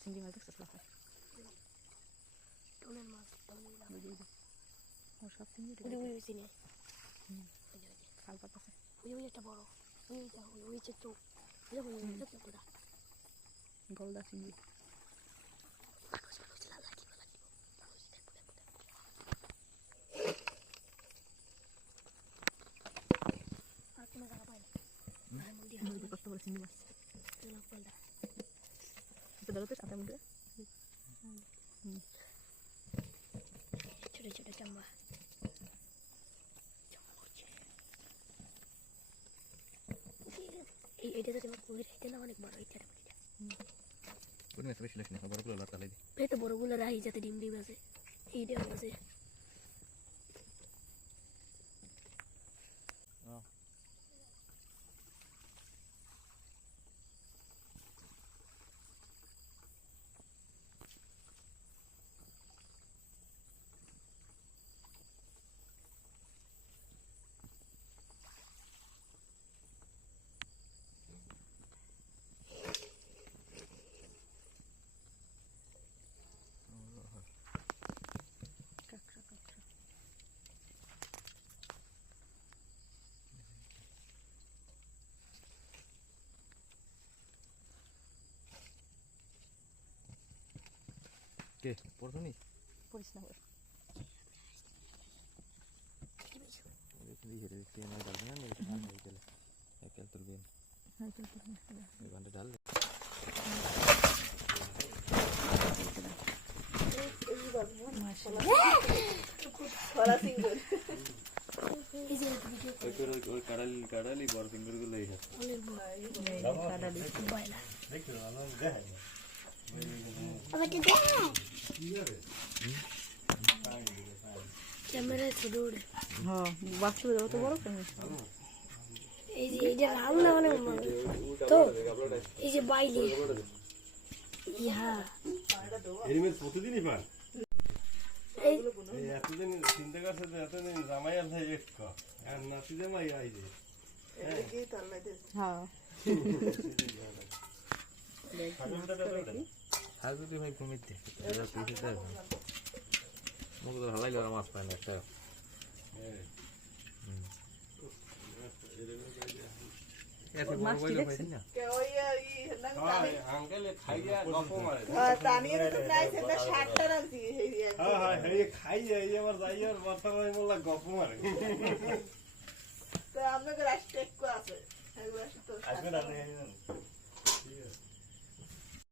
চিংড়ি মাছ দেখছিস লাফাই টোনের মাছ টোনের মাছ। ওই যে ওই যে ও সব চিংড়ি খাল পাতাছে ওই ওই একটা বড় ওই ওইটা ওই ওই যে চোখ গলদা চিংড়ি মুদি ওই যে কত বড় চিংড়ি মাছ লোক বলদা তো ধরো তো সাঁতার মধ্যে ছোট ছোট চাম্বা চাম্বা করছে এই এটা তো তোমার কুমির এটা না অনেক বড় এটা কোন মাছ বেশি লাগছে না বড়গুলো লাট তালাই এই তো বড়গুলো রাহি যাতে ডিম ডিম আছে এই ডিম আছে যে ভিডিও ওই করে ওই কাড়ালি কাড়ালি বড় ফিঙ্গারগুলো এই অনেক বড় কাটালি বাইলা আমাকে দে ক্যামেরা ছোট ওড়ে হ্যাঁ বাচ্চা তো বড় কেন? এই যে এই যে রান্না অনেক তো এই যে বাইলে ইহা। এনিমেল প্রতিদিনই এই এই এতদিন চিন্তা করছে যে এতদিন জামাই আর ভাই এক আর নাতি জামাই আই যে এদিকেই তল্লাই দিস হ্যাঁ আর যদি ভাই কমিতে এটা পিছে দেয় মুখ তো হালাই লড়া মাছ পায় না? একটা। কে হয় আঙ্কেল খাইয়া গপ মারে। তানিয়ে তো নাই সেটা শার্টটা রাখছি এই হ্যাঁ হ্যাঁ এই খাই এই আবার যাই আর বর্তমান ভাই মোল্লা গপ মারে। আছে। আজকে রান্না